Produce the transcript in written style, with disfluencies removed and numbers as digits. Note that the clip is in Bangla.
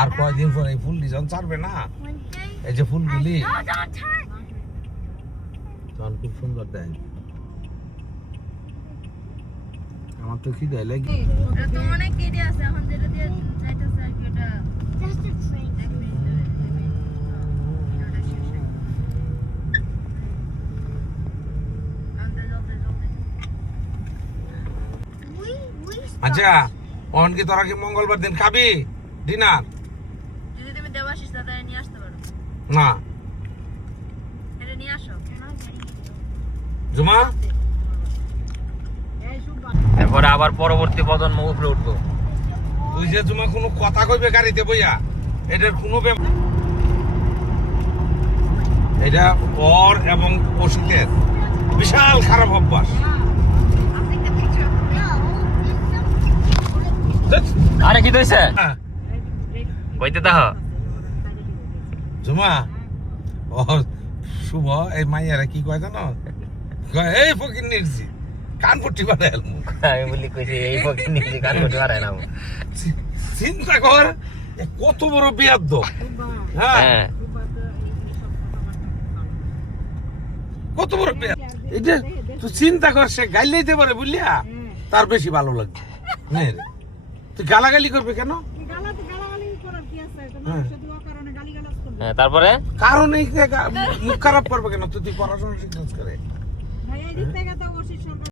আর কয়দিন পরে এই ফুল ডিজাইন ছাড়বে না, এই যে ফুলগুলি তখন খুব সুন্দর দেয়। আমার তো খিদে লাগে। তো অনেক কেটে আছে এখন যেটা দিয়ে যাইতেছে আর কি ওটা জাস্ট আ ট্রেন। আচ্ছা অন কি তোরা কি মঙ্গলবার দিন খাবি ডিনার? যদি তুমি দেবাশিস দাদা নিয়ে আসতে পারো না এটা নিয়ে আসো জুমা, এরপরে আবার পরবর্তী প্রজন্ম উপরে উঠবো। তুই যে জুমা কোনো কথা কইবে গাড়িতে বইয়া, এটার কোনো এটা ওর এবং অসিতের বিশাল খারাপ অভ্যাস। আরে কি দইছে হ্যাঁ, কইতে দাও জুমা ও শুভ এই মাইয়ারা কি কয় জানো, কয় এই ফকির নির্জি কান পট্টি বাড়াই আমি বলি কইছি এই ফকির নিজে গান করতে পারে না। চিন্তা কর এ কত বড় বেয়াদ্দ। হ্যাঁ হ্যাঁ কত বড় বেয়াদ, এটা তুই চিন্তা কর, সে গাইলে দিতে পারে বুঝলিয়া, তার বেশি ভালো লাগবে। মেয়েরে তুই গালাগালি করবে কেন? হ্যাঁ তারপরে কারণ এই মুখ খারাপ করবে কেন? তুই পড়াশোনা শিখছিস করে